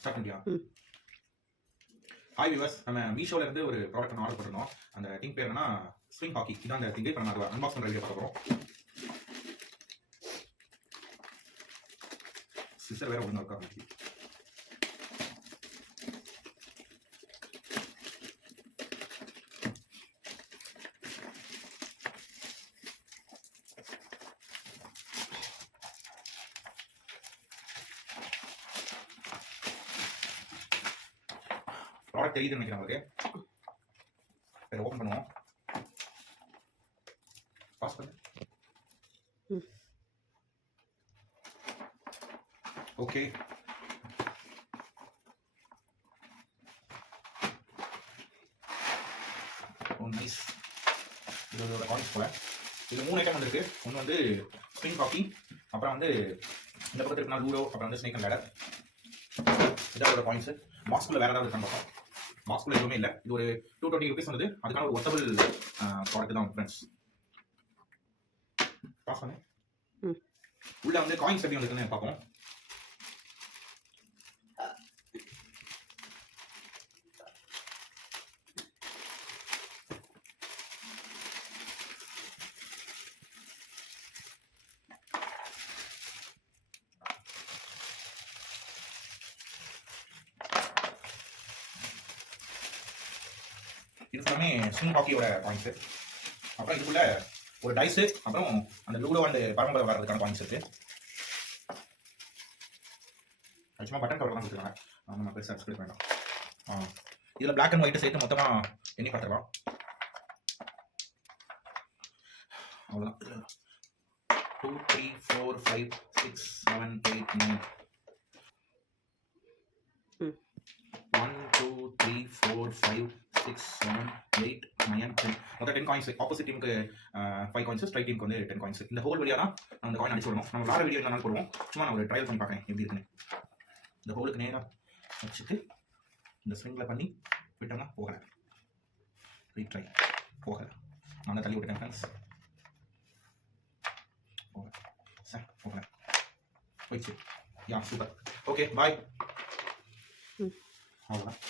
Start பண்ணியா? Hi viewers, நம்ம மீஷோல இருந்து ஒரு ப்ராடக்ட் ஆர்டர் பண்ணிருந்தோம். அந்த திங் பேர் என்னன்னா ஸ்விங் ஹாக்கி. இதான் அந்த திங்கை நம்ம அன்பாக்ஸ் பண்ற வீடியோ பார்க்க போறோம். சிஸ்டர் வேற ஒழுங்கா இருக்கா? ப்ராடக்ட் தெரியுதுன்னு நினைக்கிறேன் உங்களுக்கு. சரி, ஓப்பன் பண்ணுவோம். பாஸ் பண்ணு. Okay, nice. இதோட காயின்ஸ் போல இது 3 ஐட்டம் வந்திருக்கு. ஒன்று வந்து ஸ்விங் ஹாக்கி, அப்புறம் வந்து இந்த பக்கத்தில் இருக்குன்னா லூடோ, அப்புறம் வந்து ஸ்னேக் அண்ட் லேடர். இதோட காயின்ஸ் மாஸ்குள்ள வேற ஏதாவது இருக்கான்னு பார்த்தோம். மாஸ்குள்ள எதுவுமே இல்லை. இது ஒரு 220 rupees வந்தது. அதுக்கான ஒரு ஒர்த்தபிள் ப்ராடக்ட் தான் ஃப்ரெண்ட்ஸ். பாஸ் பண்ணு. உள்ள வந்து காயின்ஸ் எப்படி வந்துருக்குன்னு பார்ப்போம். இது எல்லாமே ஸ்விங் ஹாக்கியோட காயின்ஸு. அப்புறம் இதுக்குள்ள ஒரு டைஸு, அப்புறம் அந்த லூடோ அண்ட் பரம்பரை வர்றதுக்கான காயின்ஸ் இருக்கு. சும்மா பட்டன் கவர் தான் கொடுத்துருக்காங்க. நம்ம பெருசாக எக்ஸ்பிளைன் வேண்டாம். இதில் பிளாக் அண்ட் ஒயிட் சேர்த்து மொத்தமாக எண்ணி பார்த்துக்கலாம். அவ்வளோதான். 2 3 4 5 6 7 8 9 1 2 3 4 5 6 7 8 9 10 மொத்தம் 10 காயின்ஸ். ஆப்போசிட் டீமுக்கு 5 காயின்ஸ், ஸ்ட்ரைக் டீமுக்கு வந்து 10 காயின்ஸ். இந்த ஹோல் வழியாக தான் நம்ம அந்த காயின் அடிச்சு விடணும். நம்ம வேறு வீடியோ என்னன்னு போடுவோம். சும்மா நான் ஒரு ட்ரையல் பண்ணி பார்க்குறேன் எப்படி இருக்குன்னு. இந்த ஹோலுக்கு நேராக வச்சுட்டு இந்த ஸ்விங்கில் பண்ணி விட்டோம்னா போகலை. ரீட்ரை போகலை. நான் தான் தள்ளி விட்டுட்டேன் ஃப்ரெண்ட்ஸ். போகலை சார், போகலை. போயிடுச்சு. யா, சூப்பர். ஓகே, பாய். அவ்வளோதான்.